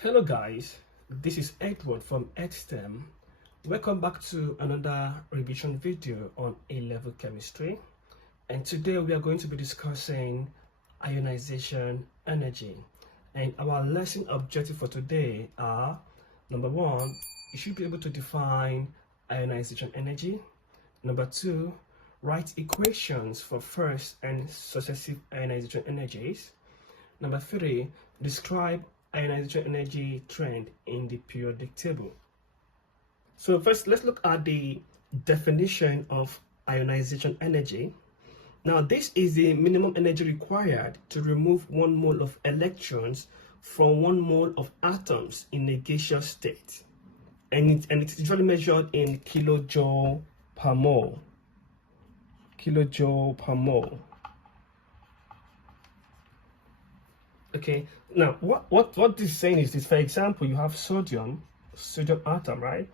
Hello guys, this is Edward from EdSTEM. Welcome back to another revision video on A-level chemistry, and today we are going to be discussing ionization energy. And our lesson objective for today are: number one, you should be able to define ionization energy. Number two, write equations for first and successive ionization energies. Number three, describe ionization energy trend in the periodic table. So first, let's look at the definition of ionization energy. Now, this is the minimum energy required to remove 1 mole of electrons from 1 mole of atoms in a gaseous state. And it's usually measured in kilojoule per mole. Kilojoule per mole. Okay, now what this is saying is this: for example, you have sodium atom, right?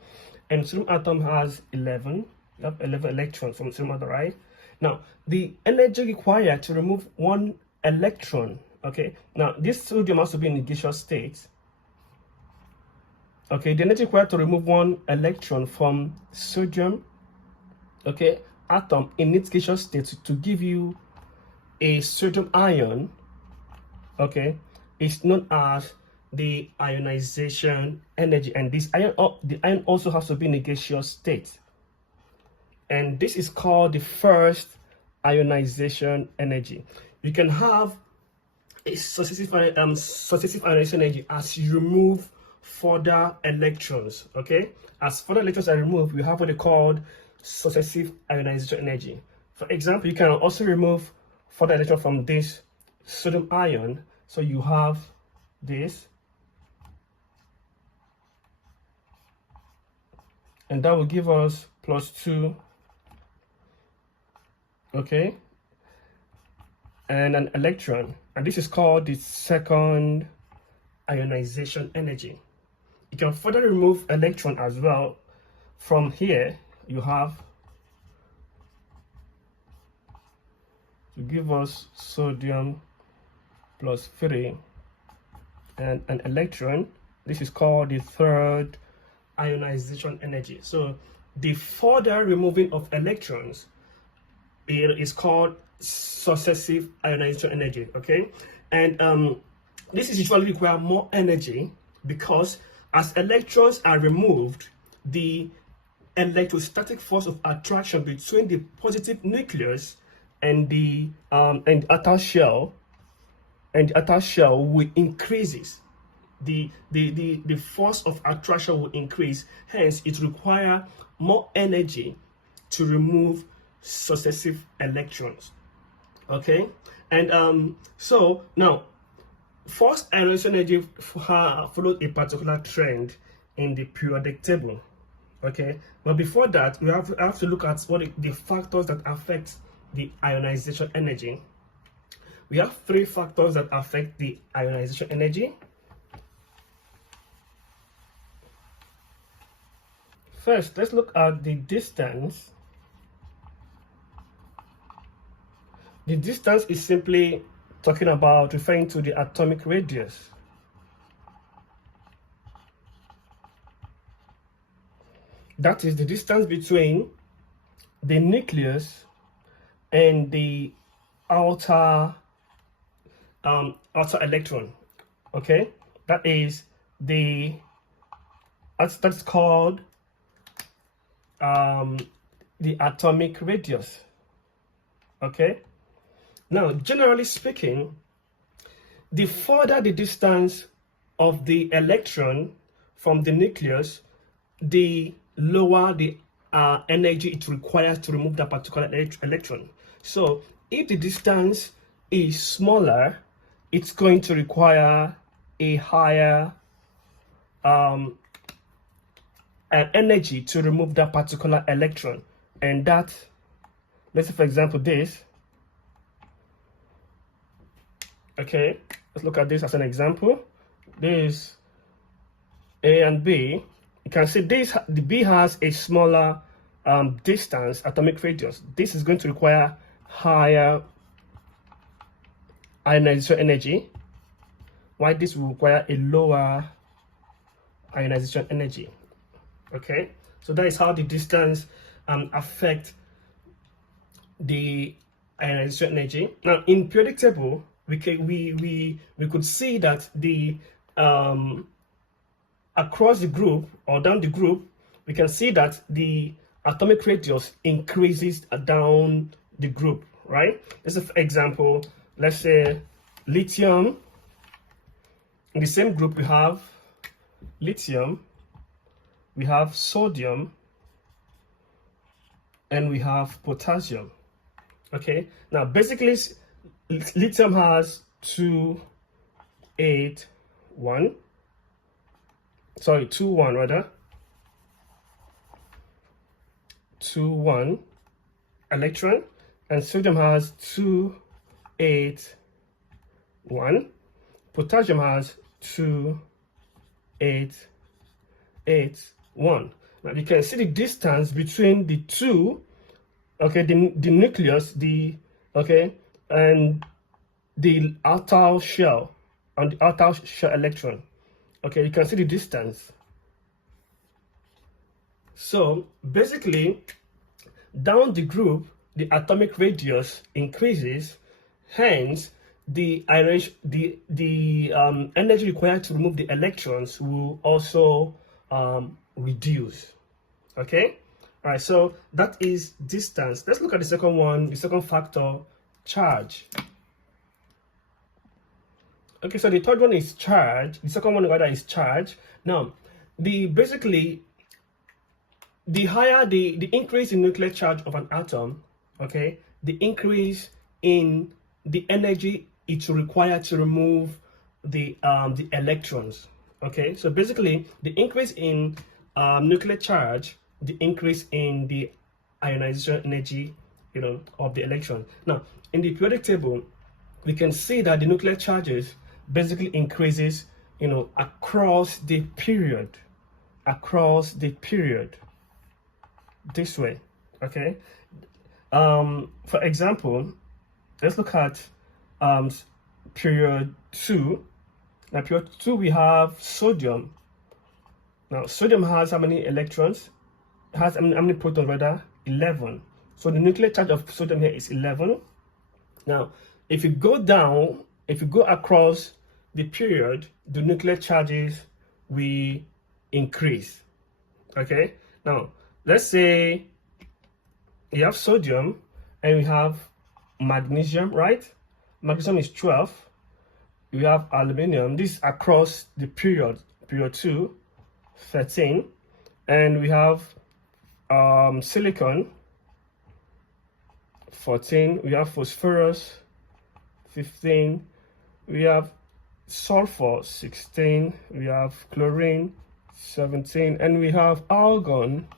And sodium atom has 11 electrons from sodium atom, right? Now the energy required to remove 1 electron, okay, now this sodium has to be in the gaseous state. Okay, the energy required to remove 1 electron from sodium, okay, atom in its gaseous state to give you a sodium ion, okay, is known as the ionization energy. And this ion, the ion also has to be in a gaseous state, and this is called the first ionization energy. You can have a successive ionization energy as you remove further electrons. Okay, as further electrons are removed, we have what they called successive ionization energy. For example, you can also remove further electron from this sodium ion, so you have this, and that will give us +2, okay, and an electron, and this is called the second ionization energy. You can further remove electron as well. From here you have to give us sodium +3 and an electron. This is called the third ionization energy. So the further removing of electrons is called successive ionization energy. Okay, and this is usually require more energy because as electrons are removed, the electrostatic force of attraction between the positive nucleus and the outer shell will increases. The force of attraction will increase, hence it requires more energy to remove successive electrons. Okay, and so now first ionization energy follows a particular trend in the periodic table. Okay, but before that, we have to look at what the factors that affect the ionization energy. We have 3 factors that affect the ionization energy. First, let's look at the distance. The distance is simply referring to the atomic radius. That is the distance between the nucleus and the outer electron. Okay, that's called the atomic radius. Okay, now generally speaking, the further the distance of the electron from the nucleus, the lower the energy it requires to remove that particular electron. So if the distance is smaller, it's going to require a higher energy to remove that particular electron. And that, let's say for example this. Okay, let's look at this as an example. This A and B. You can see the B has a smaller distance, atomic radius. This is going to require higher ionization energy, while this will require a lower ionization energy. Okay, so that is how the distance affect the ionization energy. Now in periodic table, we could see that the across the group or down the group, we can see that the atomic radius increases down the group, right? This is, for example, let's say lithium. In the same group, we have lithium, we have sodium, and we have potassium. Okay, now basically lithium has 2, 8, 1. Sorry, 2, 1 rather. 2, 1 electron, and sodium has 2, 8, 1. Potassium has 2, 8, 8, 1. Now you can see the distance between the two, okay, the nucleus, and the outer shell, and the outer shell electron. Okay, you can see the distance. So basically, down the group, the atomic radius increases, hence the energy required to remove the electrons will also reduce. Okay, all right, so that is distance. Let's look at the second one, the second factor, charge. Okay, so the third one is charge. The second one rather is charge. Now, basically the higher the increase in nuclear charge of an atom, okay, the increase in the energy it required to remove the electrons. Okay, so basically the increase in nuclear charge, the increase in the ionization energy, of the electron. Now, in the periodic table, we can see that the nuclear charges basically increases, across the period, this way. Okay, for example, let's look at period 2. Now period 2, we have sodium. Now sodium has how many electrons? It has how many protons rather? 11. So the nuclear charge of sodium here is 11. Now if you go down, if you go across the period, the nuclear charges will increase. Okay, now let's say you have sodium and we have magnesium, right? Magnesium is 12. We have aluminum. This is across the period 2, 13. And we have silicon, 14. We have phosphorus, 15. We have sulfur, 16. We have chlorine, 17. And we have argon,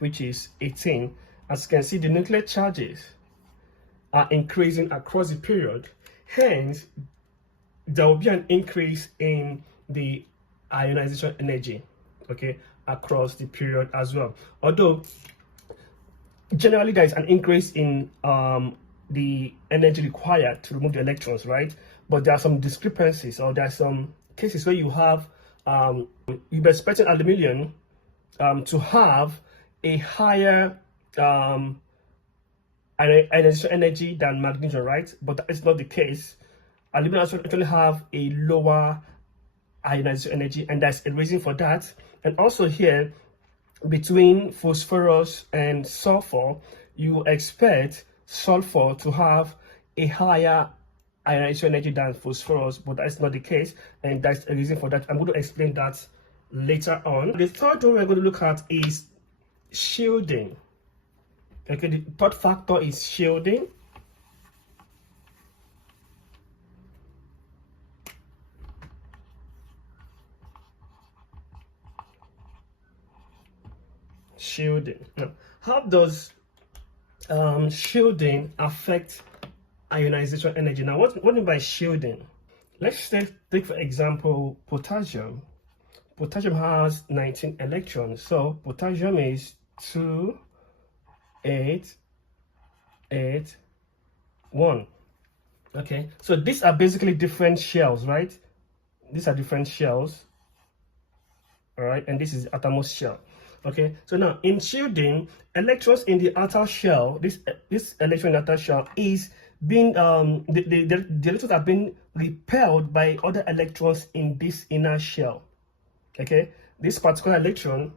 which is 18. As you can see, the nuclear charges are increasing across the period. Hence, there will be an increase in the ionization energy, okay, across the period as well. Although generally there is an increase in the energy required to remove the electrons, right? But there are some discrepancies, or there are some cases where you have you'll be expecting aluminium to have a higher ionization energy than magnesium, right? But that is not the case. Aluminum actually have a lower ionization energy, and that's a reason for that. And also here, between phosphorus and sulfur, you expect sulfur to have a higher ionization energy than phosphorus, but that's not the case, and that's a reason for that. I'm going to explain that later on. The third one we're going to look at is shielding. Okay, the third factor is shielding. Shielding. Now, how does shielding affect ionization energy? Now, what do you mean by shielding? Let's take for example potassium. Potassium has 19 electrons, so potassium is 2, 8, 8, 1. Okay, so these are basically different shells, right? These are different shells. all right, and this is the outermost shell. Okay, so now in shielding, electrons in the outer shell, this electron in the outer shell is being the electrons are being repelled by other electrons in this inner shell. Okay, this particular electron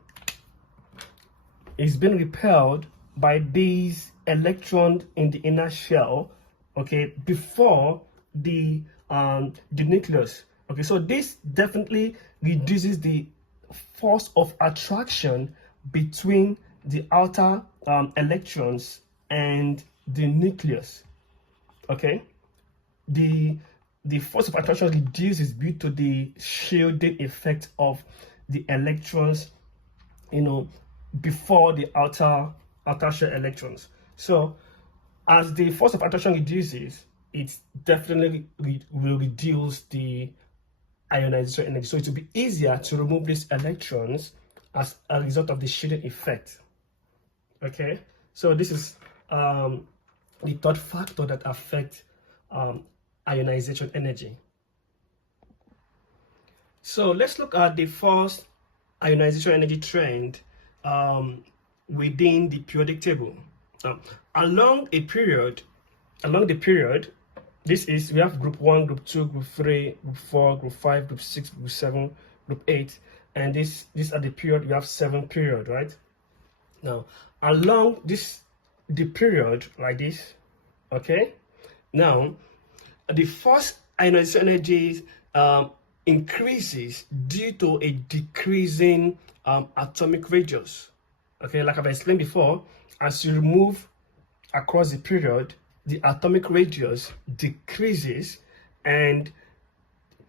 is being repelled by these electrons in the inner shell, okay, before the nucleus. Okay, so this definitely reduces the force of attraction between the outer electrons and the nucleus. Okay, the force of attraction reduces due to the shielding effect of the electrons, you know, before the outer shell electrons. So as the force of attraction reduces, it definitely will reduce the ionization energy. So it will be easier to remove these electrons as a result of the shielding effect. Okay, so this is the third factor that affects ionization energy. So let's look at the first ionization energy trend within the periodic table. Along the period, this is, we have group 1, group 2, group 3, group 4, group 5, group 6, group 7, group 8, and these are the period. We have 7 period, right? Now along the period like this, okay, now the first ionization energy increases due to a decreasing atomic radius. Okay, like I've explained before, as you move across the period, the atomic radius decreases, and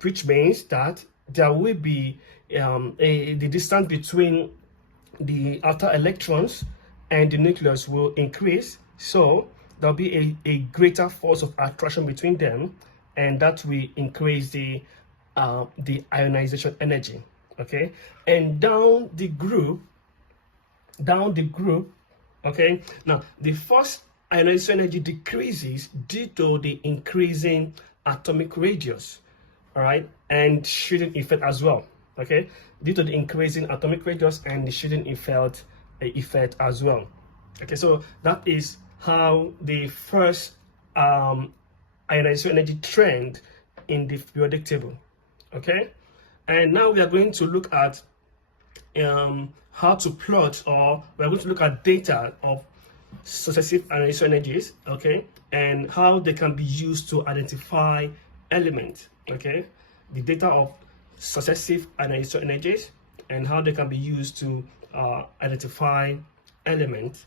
which means that there will be the distance between the outer electrons and the nucleus will increase. So there'll be a greater force of attraction between them, and that will increase the ionization energy. Okay, and down the group, okay, now the first ionization energy decreases due to the increasing atomic radius, all right, and shielding effect as well. Okay, due to the increasing atomic radius and the shielding effect as well. Okay, so that is how the first ionization energy trend in the periodic table. Okay, and now we are going to look at how to plot, or we're going to look at data of successive ionization energies, okay, and how they can be used to identify elements. Okay, the data of successive ionization energies and how they can be used to identify elements.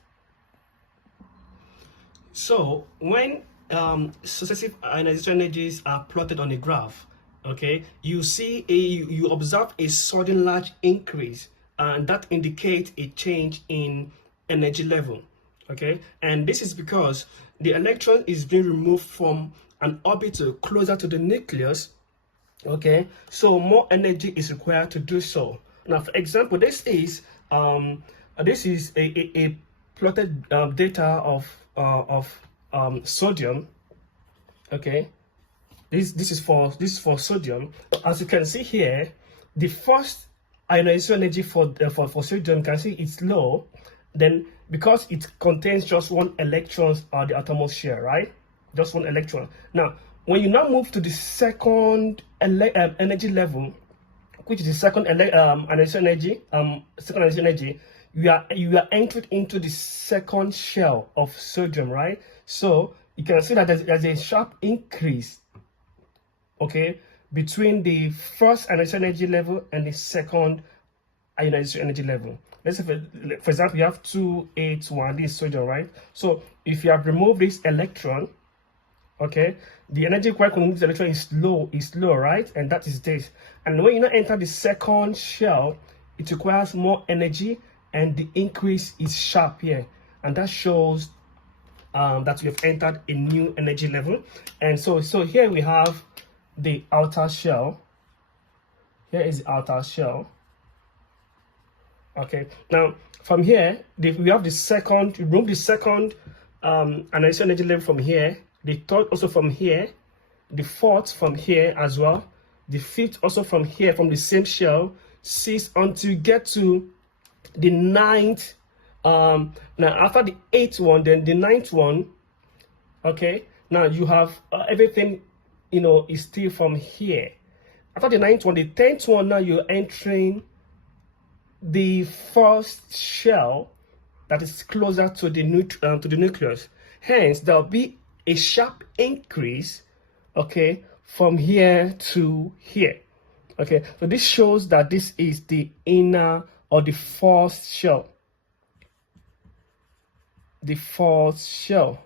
So when successive ionization energies are plotted on a graph, okay, you see you observe a sudden large increase, and that indicates a change in energy level. Okay, and this is because the electron is being removed from an orbital closer to the nucleus. Okay, so more energy is required to do so. Now, for example, this is a plotted data of sodium. Okay, this is for sodium. As you can see here, the first ionization energy for sodium, you can see it's low. Then because it contains just one electron on the outermost shell, right? Just one electron. Now, when you now move to the second energy level, which is the second ionization energy, you are entered into the second shell of sodium, right? So you can see that there's a sharp increase, okay, between the first ionization energy level and the second ionization energy level. Let's say, for example, you have 281, this is sodium, right? So if you have removed this electron, okay, the energy required to remove this electron is low, right? And that is this. And when you now enter the second shell, it requires more energy, and the increase is sharp here, and that shows that we have entered a new energy level. And so here we have the outer shell. Here is the outer shell. Okay, now from here we have the second, you remove the second ionization energy level from here, the third also from here, the fourth from here as well, the fifth also from here, from the same shell. 6 until you get to the ninth. Now after the 8th one, then the 9th one. Okay, now you have everything, is still from here. After the 9th one, the 10th one, now you're entering the first shell that is closer to the nucleus. Hence, there'll be a sharp increase, okay, from here to here. Okay, so this shows that this is the inner or the first shell. The first shell.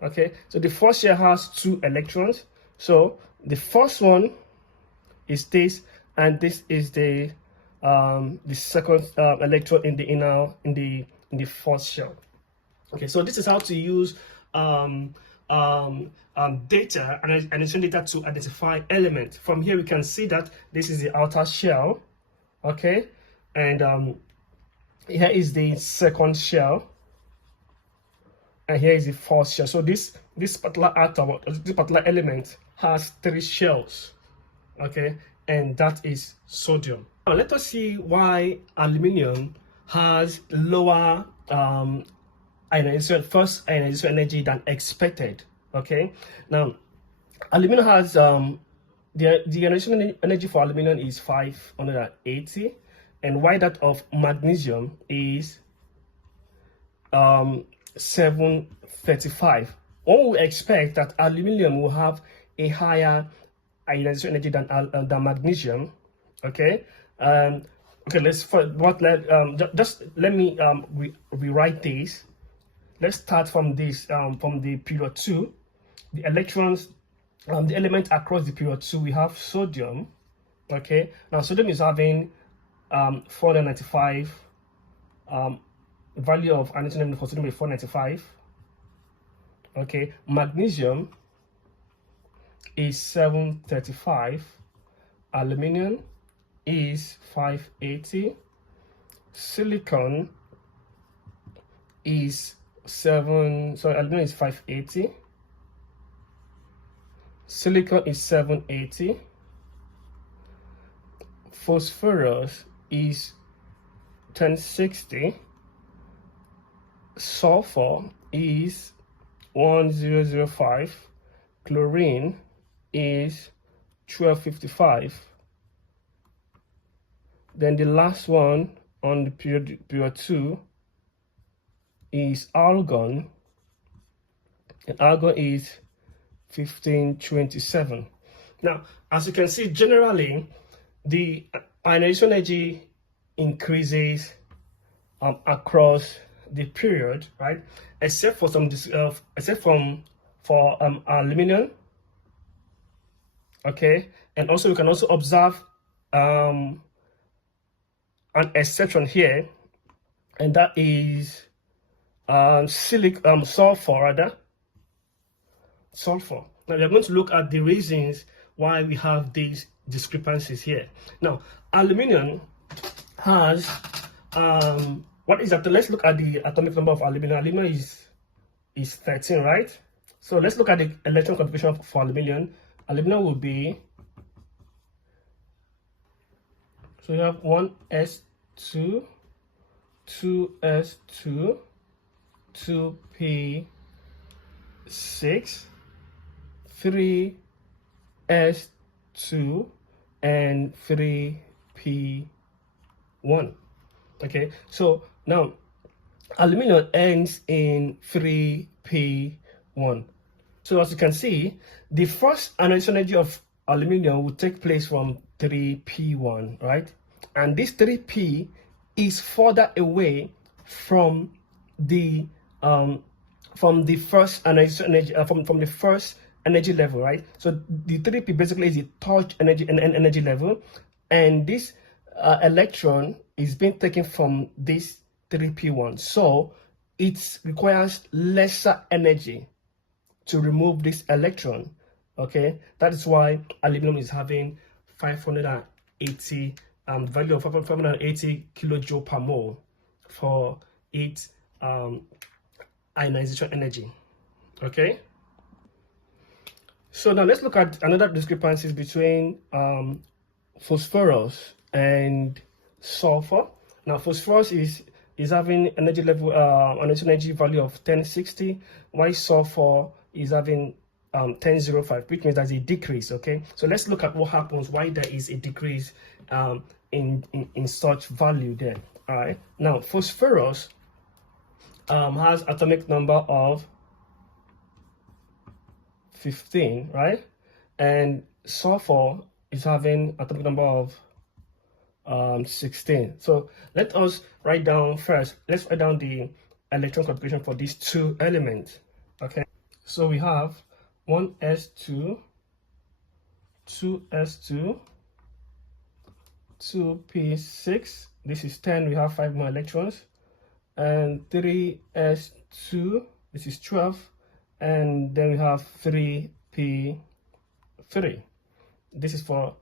Okay, so the first shell has 2 electrons. So the first one is this, and this is the second electron in the inner in the first shell. Okay, so this is how to use data and ionization data to identify elements. From here we can see that this is the outer shell, okay, and here is the second shell, and here is the first shell. So this particular atom, this particular element has 3 shells, okay, and that is sodium. Now let us see why aluminium has lower first ionization energy than expected. Okay, now aluminum has the ionization energy for aluminum is 580, and why that of magnesium is 735. One would expect that aluminum will have a higher ionization energy than magnesium. Okay, okay, just let me rewrite this. Let's start from this, from the period 2. The electrons, the element across the period 2, we have sodium. Okay, now sodium is having 495, value of ionization for sodium is 495. Okay, magnesium is 735, aluminum is 580, silicon is aluminum is 580, silicon is 780, phosphorus is 1060, sulfur is 1005, chlorine is 1255. Then the last one on the period 2 is argon, and argon is 1527. Now, as you can see, generally the ionization energy increases across the period, right? Except for some aluminum. Okay, and also we can also observe an exception here, and that is sulfur. Now we are going to look at the reasons why we have these discrepancies here. Now, aluminum has what is that? Let's look at the atomic number of aluminum. Aluminum is 13, right? So let's look at the electron configuration for aluminum. Aluminum will be, so you have 1s2, 2s2, 2p6, 3s2, and 3p1. Okay, so now aluminum ends in 3p1. So as you can see, the first ionization energy of aluminum will take place from 3p1, right? And this 3p is further away from the first ionization energy, from the first energy level, right? So the 3p basically is the touch energy level, and this electron is being taken from this 3p1, so it requires lesser energy to remove this electron. Okay, that is why aluminum is having 580 value of 580 kilojoule per mole for its ionization energy. Okay, so now let's look at another discrepancies between phosphorus and sulfur. Now phosphorus is having energy level energy value of 1060, while sulfur is having 1005, which means there's a decrease. Okay, so let's look at what happens why there is a decrease in such value there. All right, now phosphorus has atomic number of 15, right? And sulfur is having atomic number of 16. So let us write down first. Let's write down the electron configuration for these two elements. Okay, so we have 1s2, 2s2, 2p6. This is 10. We have 5 more electrons, and 3s2. This is 12, and then we have 3p3. This is for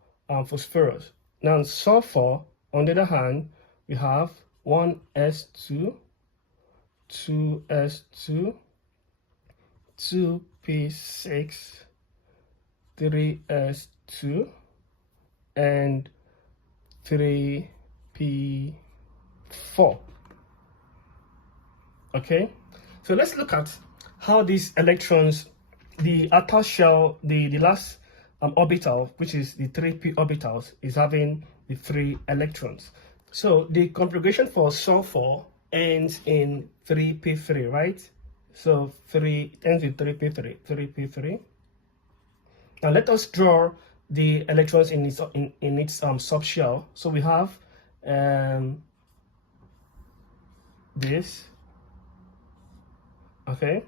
phosphorus. Now sulfur, on the other hand, we have 1s2, 2s2, 2p6, 3s2, and 3p4. Okay, so let's look at how these electrons, the outer shell, the last orbital, which is the 3p orbitals, is having the 3 electrons. So the configuration for sulfur ends in 3p3, right? So 3 ends with 3p3. Now let us draw the electrons in its subshell. So we have this. Okay,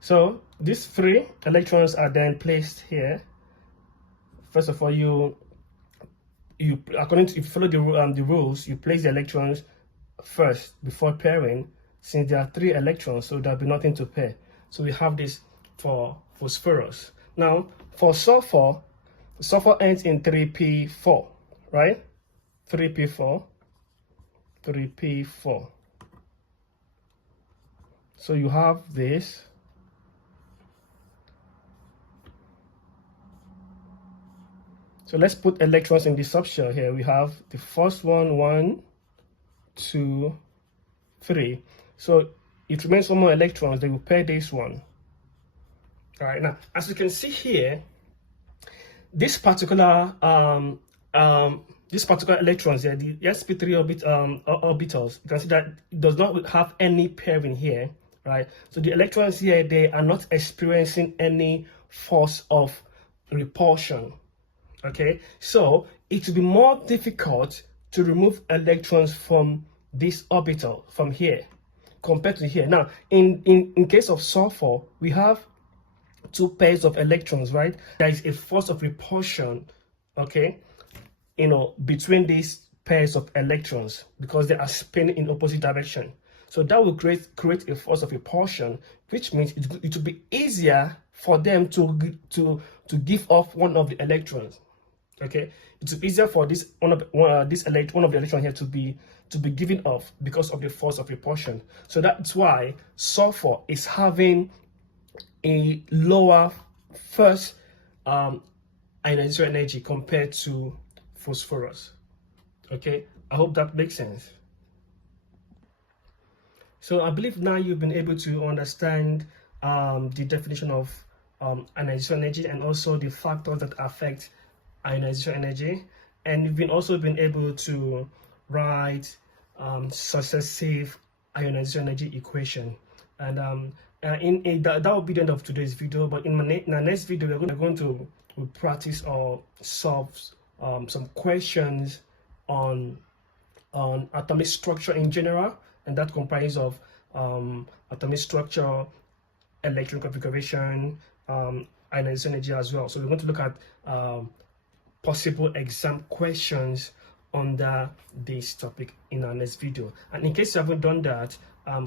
so these 3 electrons are then placed here. First of all, you according to, if you follow the rules, you place the electrons first before pairing. Since there are 3 electrons, so there'll be nothing to pair. So we have this for phosphorus. Now for sulfur, sulfur ends in 3p4, right? 3p4. So you have this. So let's put electrons in the subshell here. We have the first one, 1, 2, 3. So it remains 1 more electrons. They will pair this one. All right. Now, as you can see here, this particular electrons here, the sp3 orbitals, you can see that it does not have any pairing here, right? So the electrons here, they are not experiencing any force of repulsion. Okay, so it will be more difficult to remove electrons from this orbital from here compared to here. Now in case of sulfur, we have 2 pairs of electrons, right? There is a force of repulsion, okay, between these pairs of electrons because they are spinning in opposite direction. So that will create a force of repulsion, which means it will be easier for them to give off one of the electrons. Okay, it's easier for one of the electrons here to be given off because of the force of repulsion. So that's why sulfur is having a lower first ionization energy compared to phosphorus. Okay, I hope that makes sense. So I believe now you've been able to understand the definition of ionization energy and also the factors that affect ionization energy, and you've also been able to write successive ionization energy equation. And that will be the end of today's video. But in the next video, we're going to practice or solve some questions on atomic structure in general, and that comprises of atomic structure, electron configuration, ionization energy as well. So we're going to look at possible exam questions under this topic in our next video. And in case you haven't done that,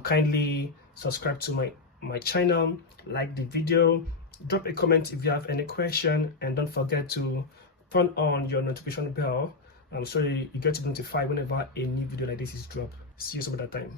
kindly subscribe to my channel, like the video, drop a comment if you have any question, and don't forget to turn on your notification bell so you get notified whenever a new video like this is dropped. See you some other time.